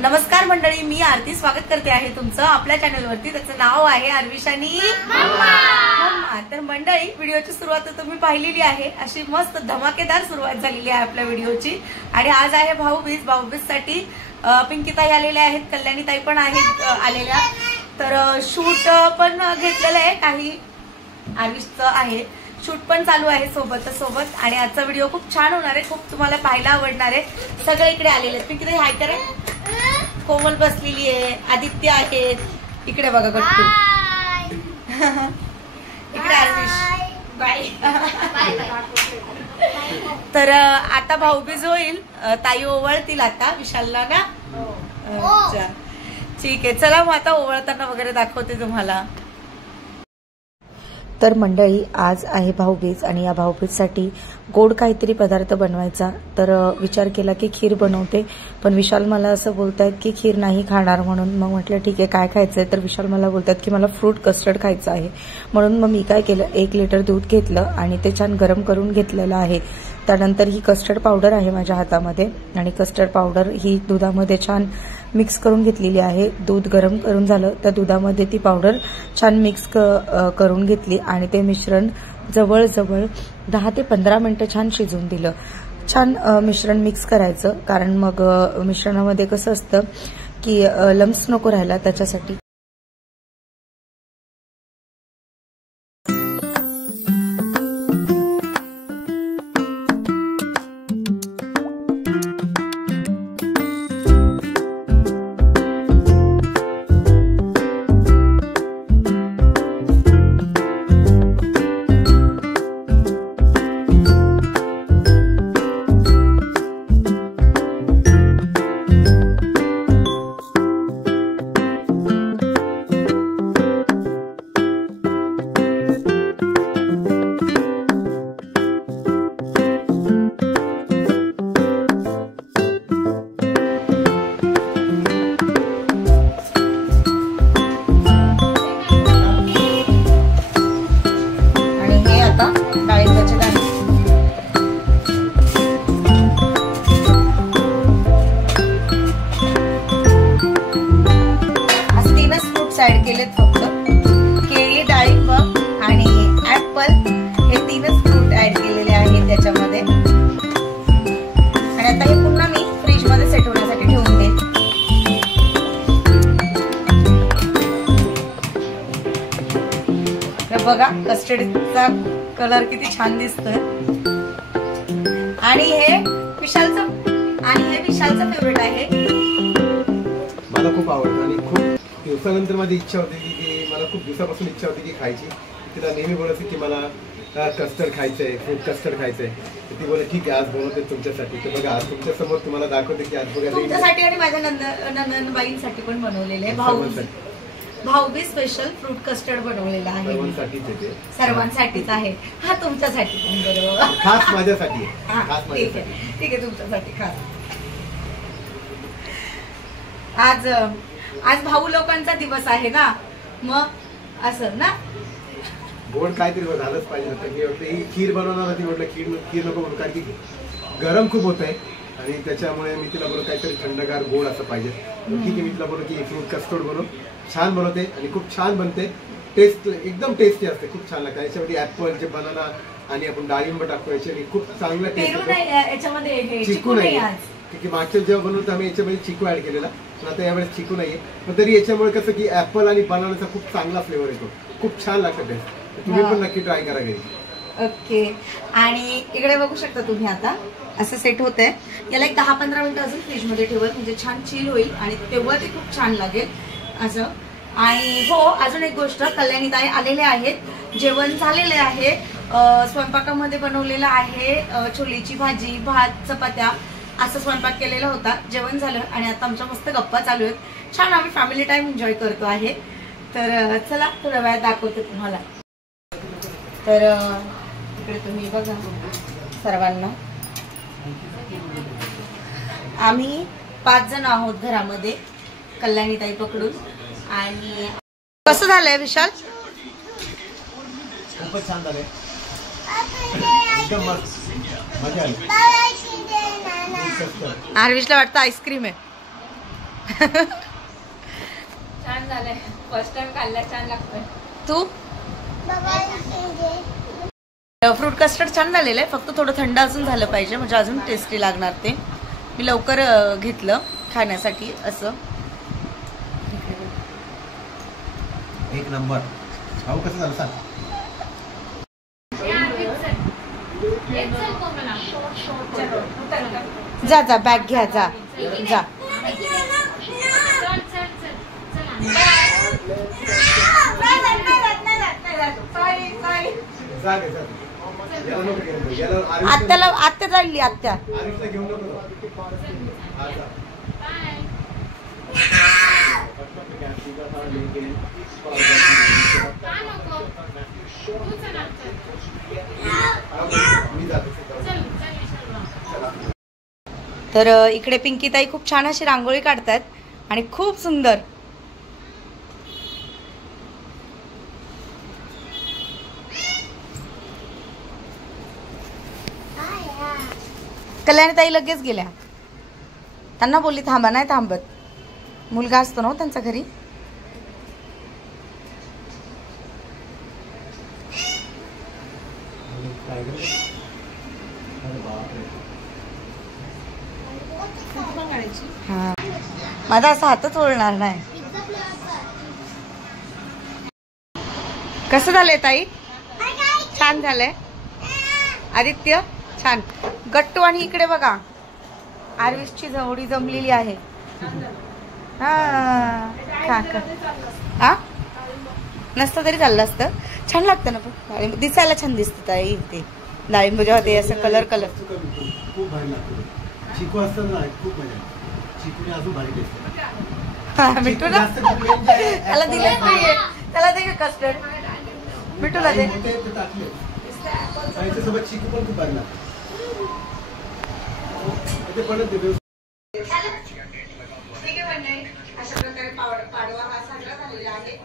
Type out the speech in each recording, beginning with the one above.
नमस्कार मंडळी, मी आरती स्वागत करते आहे तुमचं आपल्या चॅनलवरती. त्याचं नाव आहे अर्विश आणि मम्मा. तर मंडळी, व्हिडिओची सुरुवात तुम्ही पाहिलेली आहे. अशी मस्त धमाकेदार सुरुवात झालेली आहे आपल्या व्हिडिओची. आणि आज आहे भाऊबीज. भाऊबीजसाठी पिंकीताई आलेल्या आहेत, कल्याणीताई पण आहेत आलेल्या. तर शूट पण घेतलेलं आहे, काही अर्विशचं आहे शूट पण चालू आहे सोबत. आणि आजचा व्हिडिओ खूप छान होणार आहे, खूप तुम्हाला पाहायला आवडणार आहे. सगळे इकडे आलेले आहेत. पिंकीताई हाय करा. कोमल बसलेली आहे, आदित्य आहेत इकडे बघा, गट्टू इकडे अर्विश बाय. तर आता भाऊबीज होईल, ताई ओवळतील आता विशालला ना. अच्छा ठीक आहे, चला मग आता ओवळताना वगैरे दाखवते तुम्हाला. तर मंडळी, आज आहे भाऊबीज आणि या भाऊबीजसाठी गोड काहीतरी पदार्थ बनवायचा. तर विचार केला की खीर बनवते, पण विशाल मला असं बोलतायत की खीर नाही खाणार म्हणून. मग म्हटलं ठीक आहे, काय खायचंय? तर विशाल मला बोलतात की मला फ्रूट कस्टर्ड खायचं आहे. म्हणून मग मी काय केलं, 1 लिटर दूध घेतलं आणि ते छान गरम करून घेतलेलं आहे. त्यानंतर ही कस्टर्ड पावडर आहे माझ्या हातामध्ये आणि कस्टर्ड पावडर ही दुधामध्ये छान मिक्स करून घेतलेली आहे. दूध गरम करून झालं, त्या दुधामध्ये ती पावडर छान मिक्स करून घेतली आणि ते मिश्रण जवळजवळ 10 ते 15 मिनिटं छान शिजवून दिलं. छान मिश्रण मिक्स करायचं, कारण मग मिश्रणामध्ये कसं असतं की लम्स नको राहायला, त्याच्यासाठी. ऍड केलेत फक्त केळी, डाळिंब आणि ऍपल हे 3च फ्रूट ऍड केलेले आहेत त्याच्यामध्ये. आणि आता हे पुन्हा मी फ्रीज मध्ये सेट होण्यासाठी ठेवून देईन. बघा कस्टर्डचा कलर किती छान दिसतोय. आणि हे विशालचं फेवरेट आहे. मला खूप आवडतं आणि खूप दिवसानंतर माझी इच्छा होती की मला खूप दिवसापासून इच्छा होती की खायची. तिला नेहमी बोलायची की मला कस्टर्ड खायचंय, फ्रूट कस्टर्ड खायचंय. ती बोले ठीक आहे, आज बनवते तुमच्यासाठी. तर बघा, आज तुमच्या समोर तुम्हाला दाखवते की आज बघा तुमच्यासाठी आणि माझ्या नंदनबाईंसाठी पण बनवलेले आहे. भाऊबीज स्पेशल फ्रूट कस्टर्ड बनवलेला आहे. सर्वांसाठीच आहे. हा तुमच्यासाठी पण बरोबर, खास माझ्यासाठी. ठीक आहे तुमच्यासाठी खास. आज भाऊ लोकांचा दिवस आहे ना, मग असं ना गोड काहीतरी झालंच पाहिजे. ही खीर बनवणार होती, म्हटलं खीर नको म्हणून, कारण की गरम खूप होत आहे आणि त्याच्यामुळे मी तिला बोललो काहीतरी थंडगार गोड असं पाहिजे. ठीक आहे, मी तिला बोललो की फ्रूट कस्टर्ड बनव. छान बनवते आणि खूप छान बनते. टेस्ट एकदम टेस्टी असते, खूप छान लागते. याच्यामध्ये ऍपल, जे बनाना आणि आपण डाळिंब टाकतो, याच्यामध्ये खूप चांगला टेस्ट येतो. चिकू नाही, की मागच्या जेव्हा बनवतो आम्ही याच्यामध्ये चिकू ऍड केलेला, पण आता यावेळेस चिकू नाहीये. पण तरी याच्यामुळे कसं की ऍपल आणि बनानाचा खूप चांगला फ्लेवर येतो, खूप छान लागतं टेस्ट. तुम्ही पण नक्की ट्राय करा घरी. ओके. आणि इकडे बघू शकता तुम्ही, आता असं सेट होत आहे. याला एक 10-15 मिनिटं अजून फ्रीज मध्ये ठेवत, म्हणजे छान चिल होईल आणि तेव्हा ते खूप छान लागेल असं. आणि हो, अजून एक गोष्ट, कल्याणीताई आलेले आहेत, जेवण झालेले आहे. स्वयंपाकामध्ये बनवलेलं आहे छोलेची भाजी, भात, चपात्या असं स्वयंपाक केलेला होता. जेवण झालं आणि आता आमच्या मस्त गप्पा चालू आहेत. छान आम्ही फॅमिली टाइम एन्जॉय करतो आहे. तर चला थोड्या वेळात दाखवते तुम्हाला. तर इकडे तुम्ही बघा, सर्वांना आम्ही 5 जण आहोत घरामध्ये, कल्याणीताई पकडून. आणि कसं झालंय विशाल? खूपच छान झालंय, एकदम मस्त, मजा आली. आर्विशला वाटतं आईस्क्रीम आहे. छान झालंय, फर्स्ट टाइम खाल्ला, छान लागतोय. तू फ्रूट कस्टर्ड छान झालेलं आहे, फक्त थोडं थंड अजून झालं पाहिजे म्हणजे अजून टेस्टी लागणार ते. मी लवकर घेतलं खाण्यासाठी असं. एक नंबर. भाऊ कसं झालं सांग. जा जा बॅग घ्या, जा जा. आत्याला आत्या जाईल, आत्या घेऊन नको. तर इकडे पिंकीताई खूप छान अशी रांगोळी काढतात आणि खूप सुंदर. कल्याणीताई लगेच गेल्या, त्यांना बोलली थांबा, नाही थांबत, मुलगा असतो ना त्यांच्या घरी. हा माझा असा हातच ओळणार नाही. कसं झालंय ताई? छान झालंय. आदित्य छान. गट्टू आणि इकडे बघा आरवीसची जोडी जमलेली आहे. हा नसतं तरी चाललं असतं. छान लागतं ना, पण दिसायला छान दिसत ताई ते डाळिंब जेव्हा ते असं कलर कलर. खूप भारी लागतो. चिकू असतं ना, खूप मजा. चिकूने अजून भारी दिसतं. मिठू ना त्याला दिलेच नाहीये, त्याला दे कस्टर्ड. मिठूला दे. सोबत चिकू पण खूप भारी लागतं. अशा प्रकारे पाडवा हा साजरा झालेला आहे.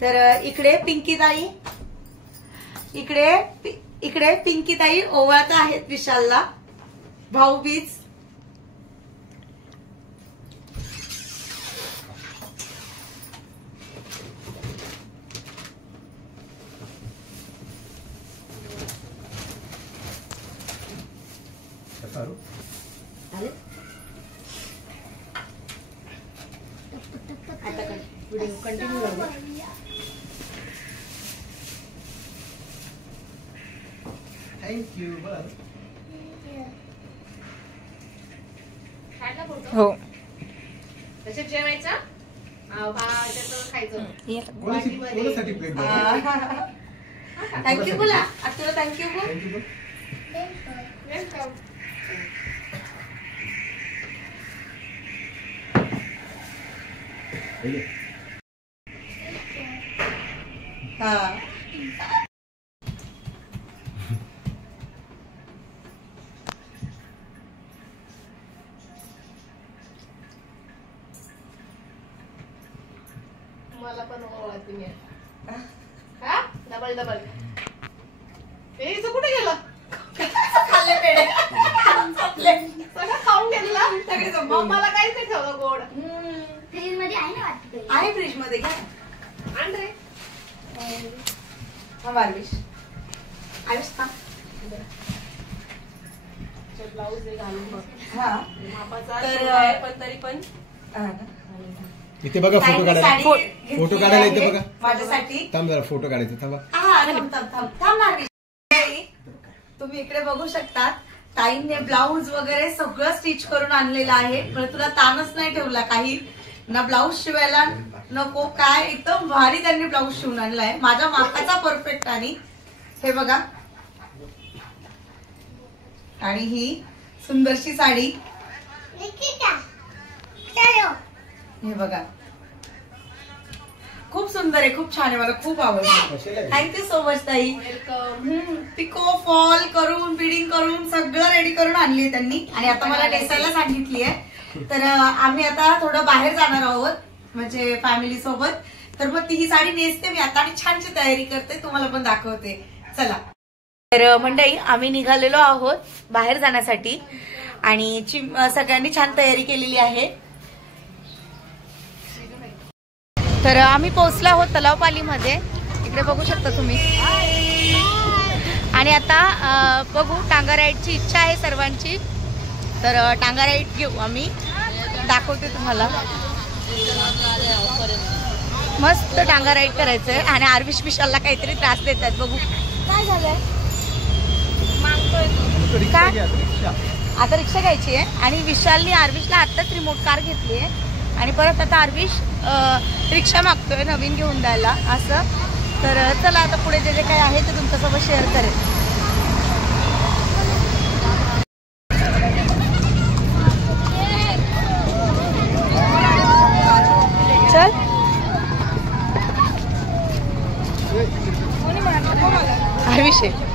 तर इकडे पिंकीताई इकडे पिंकीताई ओवाळत आहेत विशालला. भाऊबीज. व्हिडिओ कंटिन्यू राहू. थँक्यू. हो तसे जेवायचं, खायचं. थँक्यू बोला. तुला थँक्यू बोल. हा मला पण ओळखते मी. हा डबल डबल. हे कुठे गेलं? खाल्ले पेढे सगळं खाऊन गेला. मम्माला काहीच नाही ठेवलं गोड. फ्रीज मध्ये आहे ना वाटतं. आहे फ्रीज मध्ये. घ्या आण रे. हा आयुष आयुष का ब्लाऊज घालून बघ. हा मापाचा तर आहे पण तरी पण इथे बघा फोटो काढायला. फोटो काढायला इथे बघा. माझ्यासाठी थांब जरा फोटो काढायचं. थांबा. थांब. तुम्ही इकडे बघू शकता ताईंने ब्लाऊज वगैरे सगळं स्टिच करून आणलेलं आहे. पण तुला ताणच नाही ठेवला काही ना. ब्लाऊज शिवायला नको काय, एकदम भारी त्यांनी ब्लाऊज शिवून आणलाय माझ्या मापाचा परफेक्ट. आणि हे बघा, आणि ही सुंदरशी साडी. हे बघा खूप सुंदर आहे, खूप छान आहे, मला खूप आवडलं. थँक्यू सो मच ताई. पिको फॉल करून बिडिंग करून सगळं रेडी करून आणली आहे त्यांनी. आणि आता मला नेसायला सांगितली आहे. तर आम्ही आता थोडं बाहेर जाणार आहोत म्हणजे फॅमिली सोबत. तर मग ती ही साडी नेसते मी आता आणि छानशी तयारी करते, तुम्हाला पण दाखवते. चला. तर मंडळी आम्ही निघालेलो आहोत बाहेर जाण्यासाठी आणि सगळ्यांनी छान तयारी केलेली आहे. तर आम्ही पोहोचलो आहोत तलावपालीमध्ये. इकडे बघू शकता तुम्ही. आणि आता बघू टांगा राईडची इच्छा आहे सर्वांची. तर टांगा राईड घेऊ आम्ही. दाखवते तुम्हाला. मस्त टांगा राईड करायचंय. आणि आरविश विशालला काहीतरी त्रास देतात. बघू काय झालंय. काय आता रिक्षा घ्यायची आहे. आणि विशालनी आरविशला आत्ताच रिमोट कार घेतली आहे. आणि परत आता आरविश रिक्षा मागतोय नवीन घेऊन द्यायला असं. तर चला आता पुढे जे जे काही आहे ते तुमच्यासोबत शेअर करेन. चल आरविश आहे.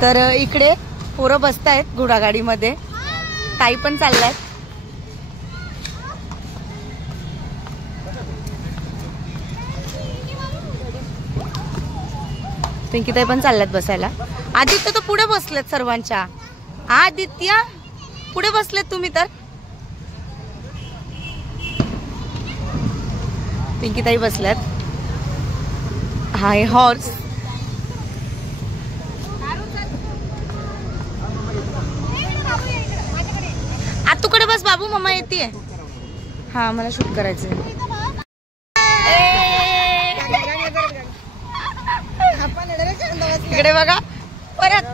तर इकडे पोरं बसतायत घोडागाडीमध्ये. ताई पण चाललाय. पिंकीताई पण चालल्यात बसायला. आदित्य तर पुढे बसलेत सर्वांच्या. आदित्य पुढे बसलेत तुम्ही. तर पिंकीताई बसल्यात. हाय हॉर्स. आतूकडे बस बाबू मम्मा येते. हा मला शूट करायचंय. इकडे बघा परत.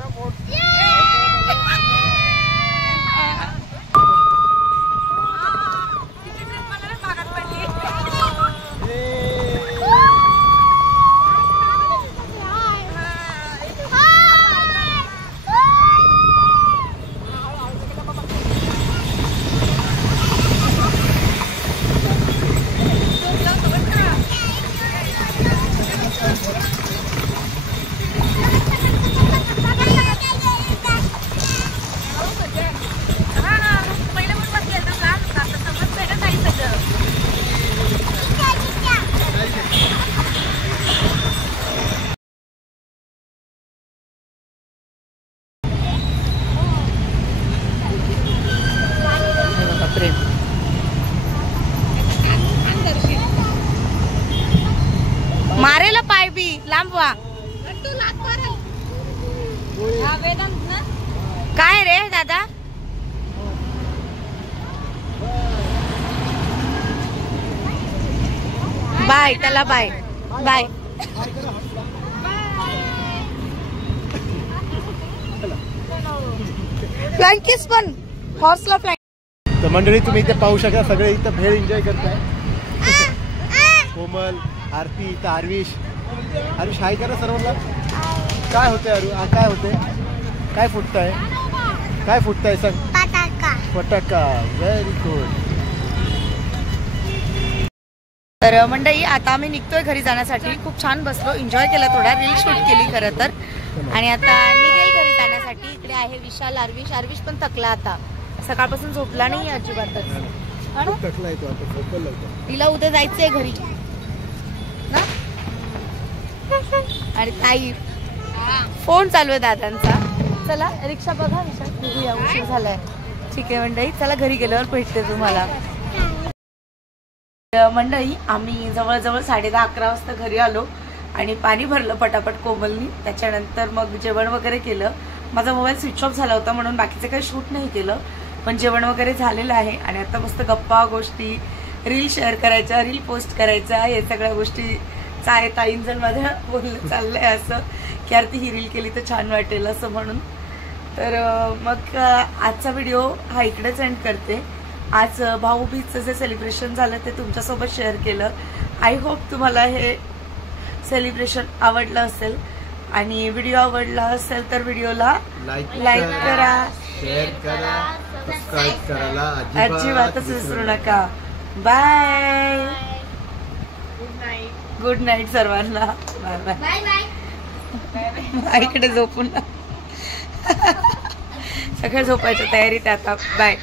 मारेला पाय बी लांब वा. काय रे दादा. बाय त्याला बाय बाय. फ्लँकिस पण हॉर्सला फ्लँक. तर मंडळी तुम्ही इथे पाहू शकता सगळे इथं भेळ एन्जॉय करताय. कोमल आरती इथं आरविश. आरविश हाय करा सर्वांना. काय होतंय अरु. काय होतंय. काय फुटतंय. काय फुटतंय सांग. फटाका. Very good. तर मंडळी आता आम्ही निघतोय घरी जाण्यासाठी. खूप छान बसलो. एन्जॉय केला. थोडा रील शूट केली खरं तर. आणि आता निघेल घरी जाण्यासाठी. इकडे आहे विशाल आरविश. आरविश पण थकला आता. सकाळपासून झोपला नाही अजिबातच. तिला उद्या जायचंय घरी ना. आणि ताई फोन चालू आहे दादांचा. चला रिक्षा बघा विशाल. बघूया उशीर झालाय. ठीक आहे मंडळी चला घरी गेल्यावर भेटते तुम्हाला. मंडळी आम्ही जवळजवळ 10:30-11 वाजता घरी आलो आणि पाणी भरलं पटापट कोमलनी. त्याच्यानंतर मग जेवण वगैरे केलं. माझा मोबाईल स्विच ऑफ झाला होता म्हणून बाकीचं काही शूट नाही केलं. पण जेवण वगैरे झालेलं आहे. आणि आता मस्त गप्पा गोष्टी रील शेअर करायच्या रील पोस्ट करायच्या हे सगळ्या गोष्टी ताईन जण माझ्या बोलणं चाललंय असं की आरती ही रील केली तर छान वाटेल असं म्हणून. तर मग आजचा व्हिडिओ हा इकडेच एंड करते. आज भाऊबीजचं जे सेलिब्रेशन झालं ते तुमच्यासोबत शेअर केलं. आय होप तुम्हाला हे सेलिब्रेशन आवडलं असेल. आणि व्हिडिओ आवडला असेल तर व्हिडिओला लाईक करा, शेअर करा, सबस्क्राईब करायला अजिबातच विसरू नका. बाय. गुड नाईट सर्वांना. Bye bye. इकडे झोपून सगळ्या झोपायच्या तयारीत आता. बाय.